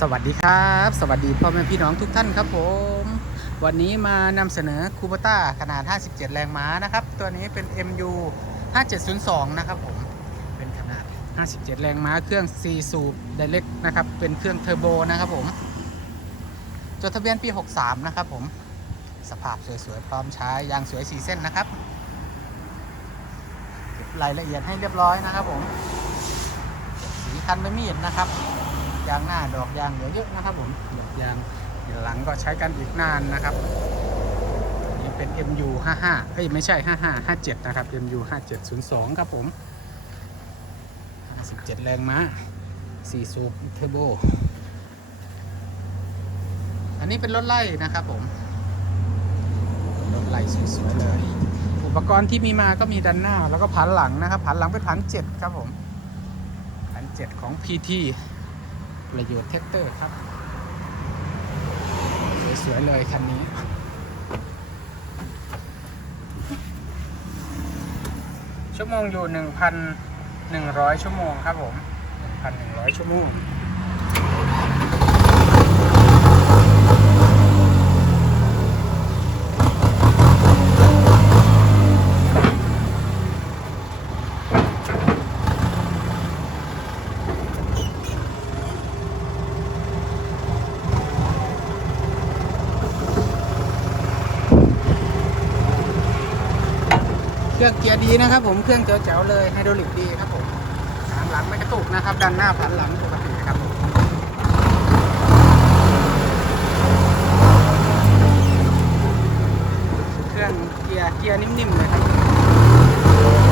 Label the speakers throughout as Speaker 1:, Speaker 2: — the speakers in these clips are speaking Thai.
Speaker 1: สวัสดีครับ สวัสดีพ่อแม่พี่น้องทุกท่านครับผม วันนี้มานำเสนอคูปต้าขนาด 57 แรงม้านะครับ ตัวนี้เป็น MU 5702 นะครับผม เป็นขนาด 57 แรงม้าเครื่อง 4 สูบไดเ c กนะครับ เป็นเครื่องเทอร์โบนะครับผม จดทะเบียนปี 63 นะครับผม สภาพสวยๆ พร้อมใช้ยางสวย 4 เส้นนะครับเก็บรายละเอียดให้เรียบร้อยนะครับผม สีคันไม่มีดนะครับ ยางหน้าดอกยางเหลือเยอะนะครับผมดอกยางหลังก็ใช้กันอีกนานนะครับนี่เป็น MU 55เอ้ยไม่ใช่ 55 57 นะครับ MU 5702 ครับผม 57 แรงม้า4สูบเทอร์โบ อันนี้เป็นรถไล่นะครับผม รถไล่สวยๆเลย อุปกรณ์ที่มีมาก็มีด้านหน้า แล้วก็ผันหลังนะครับ ผันหลังเป็นผันเจ็ดครับผม ผันเจ็ดของ PT ประโยชน์แท็กเตอร์ครับ สวยๆเลยคันนี้ชั่วโมงอยู่ 1,100 ชั่วโมงครับผม 1,100 ชั่วโมง เครื่องเกียร์ดีนะครับ ผมเครื่องเจ๋วๆเลยไฮดรอลิกดีครับผมหางหลังไม่กระตุกนะครับดันหน้าผันหลังปกติครับผมเครื่องเกียร์เกียร์นิ่มๆเลยครับ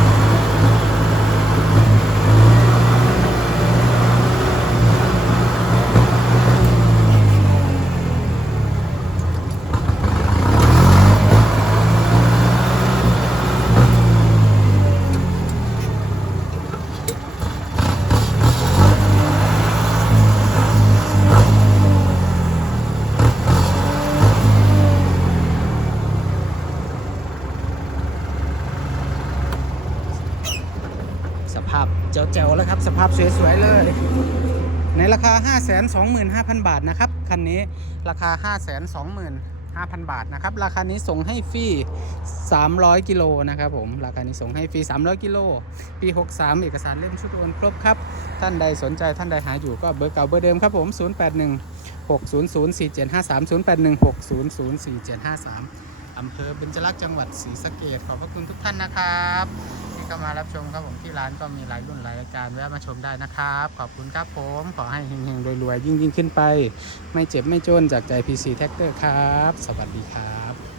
Speaker 1: าพเจ๋วๆแล้วครับ สภาพสวยๆเลย ในราคา 525,000 บาทนะครับ คันนี้ราคา 525,000 บาทนะครับ ราคานี้ส่งให้ฟรี 300 กิโลนะครับผม ราคานี้ส่งให้ฟรี 300 กิโล ปี 63 เอกสารเล่มชุดโอนครบครับ ท่านใดสนใจท่านใดหาอยู่ก็เบอร์เก่าเบอร์เดิมครับผม 081 600 4753 081 600 4753อำเภอเบญจลักษณ์จังหวัดศรีสะเกดขอบพระคุณทุกท่านนะครับ ที่เข้ามารับชมครับผมที่ร้านก็มีหลายรุ่นหลายรายการแวะมาชมได้นะครับ ขอบคุณครับผม ขอให้เฮงๆรวยๆยิ่งๆขึ้นไป ไม่เจ็บไม่จนจากใจ PC Tractor ครับ สวัสดีครับ